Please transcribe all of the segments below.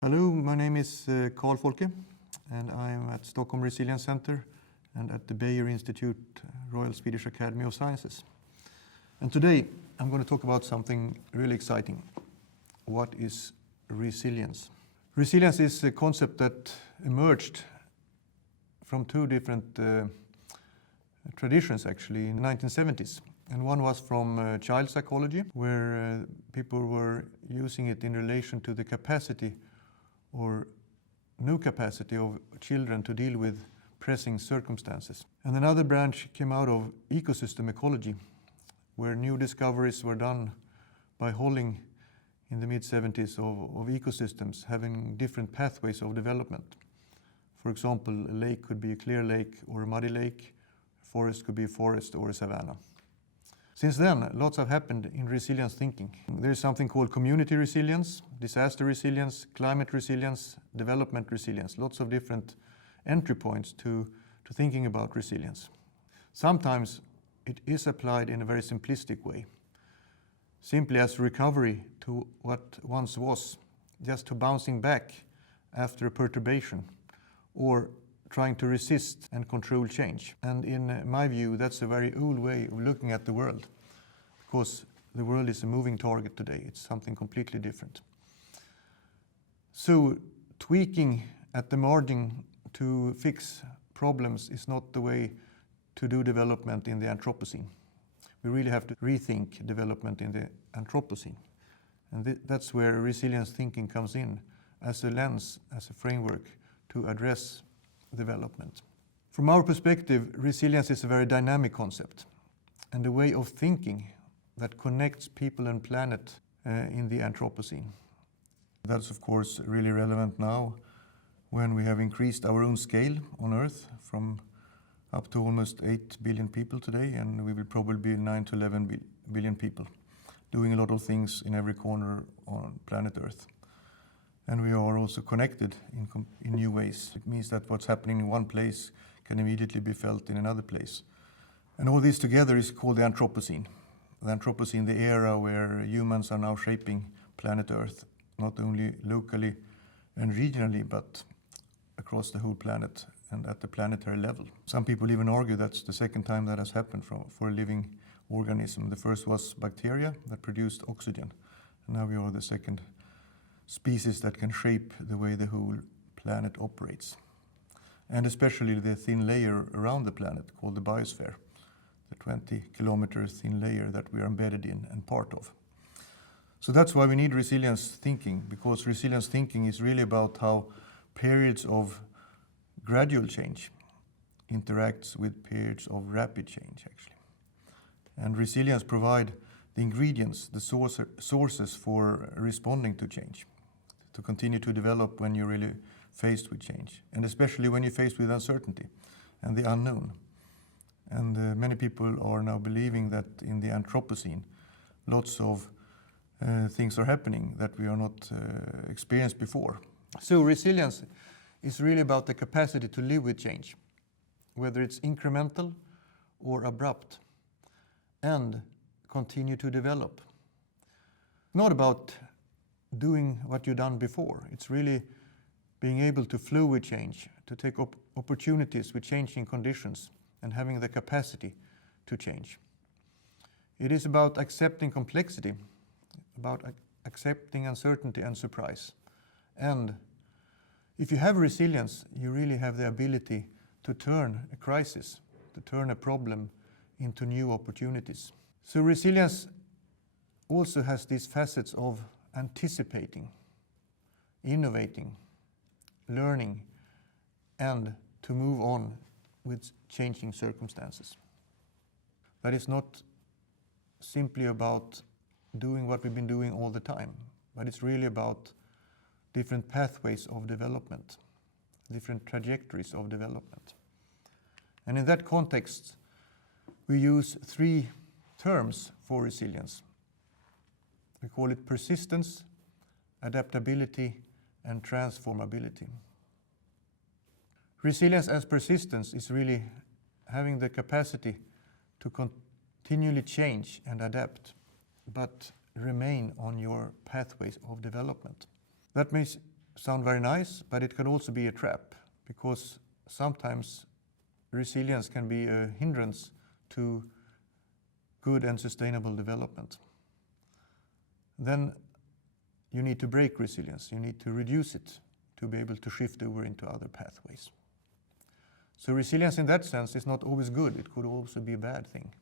Hello, my name is Carl Folke, and I am at Stockholm Resilience Center and at the Bayer Institute, Royal Swedish Academy of Sciences. And today I'm going to talk about something really exciting. What is resilience? Resilience is a concept that emerged from two different traditions actually in the 1970s. And one was from child psychology, where people were using it in relation to the capacity or no capacity of children to deal with pressing circumstances. And another branch came out of ecosystem ecology, where new discoveries were done by Holling in the mid-70s of ecosystems having different pathways of development. For example, a lake could be a clear lake or a muddy lake, a forest could be a forest or a savanna. Since then, lots have happened in resilience thinking. There is something called community resilience, disaster resilience, climate resilience, development resilience, lots of different entry points to thinking about resilience. Sometimes it is applied in a very simplistic way, simply as recovery to what once was, just to bouncing back after a perturbation, or trying to resist and control change. And in my view, that's a very old way of looking at the world, because the world is a moving target today. It's something completely different. So tweaking at the margin to fix problems is not the way to do development in the Anthropocene. We really have to rethink development in the Anthropocene. And that's where resilience thinking comes in as a lens, as a framework to address development. From our perspective, resilience is a very dynamic concept and a way of thinking that connects people and planet in the Anthropocene. That's of course really relevant now when we have increased our own scale on Earth from up to almost 8 billion people today, and we will probably be 9 to 11 billion people doing a lot of things in every corner on planet Earth. And we are also connected in new ways. It means that what's happening in one place can immediately be felt in another place. And all this together is called the Anthropocene. The Anthropocene, the era where humans are now shaping planet Earth, not only locally and regionally, but across the whole planet and at the planetary level. Some people even argue that's the second time that has happened for a living organism. The first was bacteria that produced oxygen. And now we are the second species that can shape the way the whole planet operates. And especially the thin layer around the planet called the biosphere, the 20-kilometer thin layer that we are embedded in and part of. So that's why we need resilience thinking, because resilience thinking is really about how periods of gradual change interacts with periods of rapid change, actually. And resilience provide the ingredients, the sources for responding to change, to continue to develop when you're really faced with change, and especially when you're faced with uncertainty and the unknown. And many people are now believing that in the Anthropocene, lots of things are happening that we are not experienced before. So resilience is really about the capacity to live with change, whether it's incremental or abrupt, and continue to develop. Not about doing what you've done before. It's really being able to flow with change, to take opportunities with changing conditions and having the capacity to change. It is about accepting complexity, about accepting uncertainty and surprise. And if you have resilience, you really have the ability to turn a crisis, to turn a problem into new opportunities. So resilience also has these facets of anticipating, innovating, learning, and to move on with changing circumstances. That is not simply about doing what we've been doing all the time, but it's really about different pathways of development, different trajectories of development. And in that context, we use three terms for resilience. We call it persistence, adaptability, and transformability. Resilience as persistence is really having the capacity to continually change and adapt, but remain on your pathways of development. That means sound very nice, but it can also be a trap, because sometimes resilience can be a hindrance to good and sustainable development. Then you need to break resilience. You need to reduce it to be able to shift over into other pathways. So resilience in that sense is not always good. It could also be a bad thing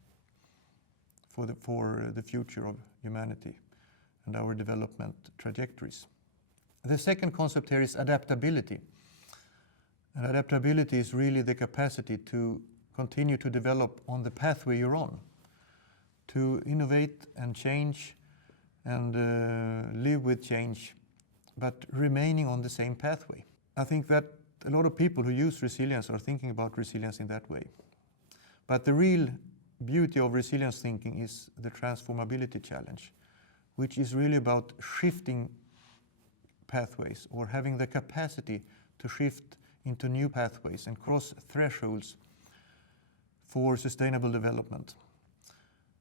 for the future of humanity and our development trajectories. The second concept here is adaptability. And adaptability is really the capacity to continue to develop on the pathway you're on, to innovate and change and live with change, but remaining on the same pathway. I think that a lot of people who use resilience are thinking about resilience in that way. But the real beauty of resilience thinking is the transformability challenge, which is really about shifting pathways or having the capacity to shift into new pathways and cross thresholds for sustainable development.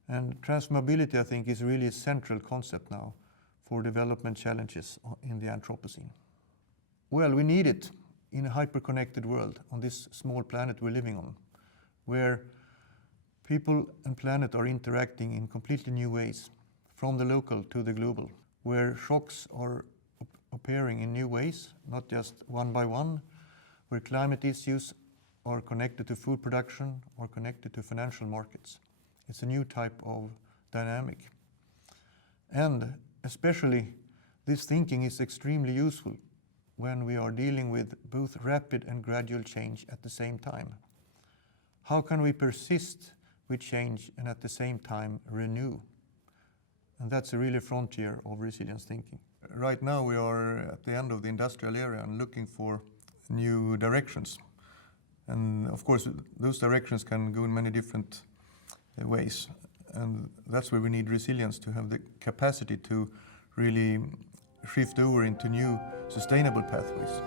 And transformability, I think, is really a central concept now for development challenges in the Anthropocene. Well, we need it in a hyper-connected world on this small planet we're living on, where people and planet are interacting in completely new ways, from the local to the global, where shocks are appearing in new ways, not just one by one, where climate issues are connected to food production or connected to financial markets. It's a new type of dynamic. And especially this thinking is extremely useful when we are dealing with both rapid and gradual change at the same time. How can we persist with change and at the same time renew? And that's a really frontier of resilience thinking. Right now we are at the end of the industrial era and looking for new directions. And of course those directions can go in many different ways. And that's where we need resilience, to have the capacity to really shift over into new sustainable pathways.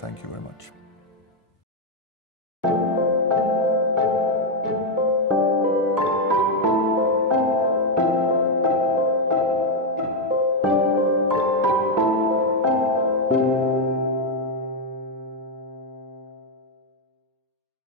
Thank you very much.